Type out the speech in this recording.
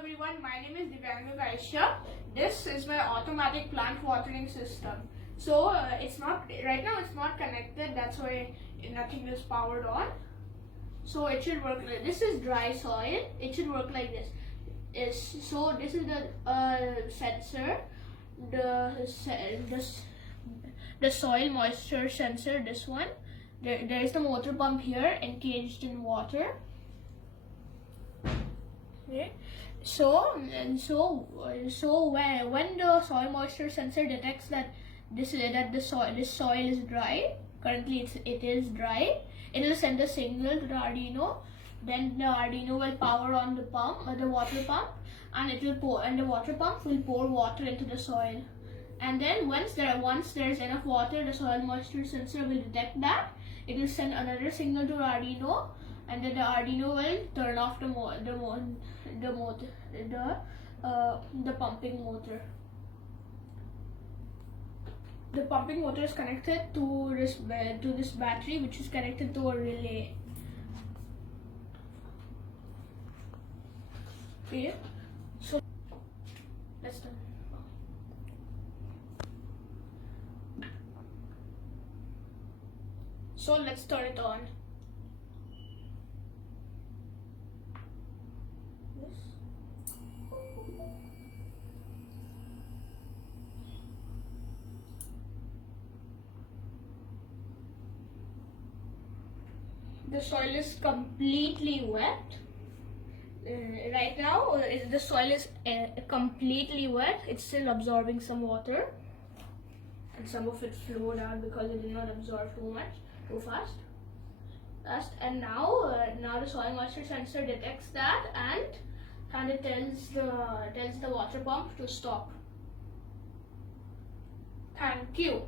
everyone, my name is Divyanga. This is my automatic plant watering system. So it's not right now. It's not connected. That's why nothing is powered on. So it should work like this. Is dry soil. It should work like this. So this is the sensor, the soil moisture sensor. This one. There is the motor pump here encaged in water. Okay. So when the soil moisture sensor detects that this soil is dry, currently it is dry, it will send a signal to the Arduino. Then the Arduino will power on the pump or the water pump, and the water pump will pour water into the soil. And then once there is enough water, the soil moisture sensor will detect that. It will send another signal to Arduino, and then the Arduino will turn off the pumping motor. The pumping motor is connected to this battery, which is connected to a relay. Okay, so let's turn. So let's turn it on. The soil is completely wet. Right now, the soil is completely wet. It's still absorbing some water, and some of it flowed out because it did not absorb too fast. And now the soil moisture sensor detects that, and it tells the water pump to stop. Thank you.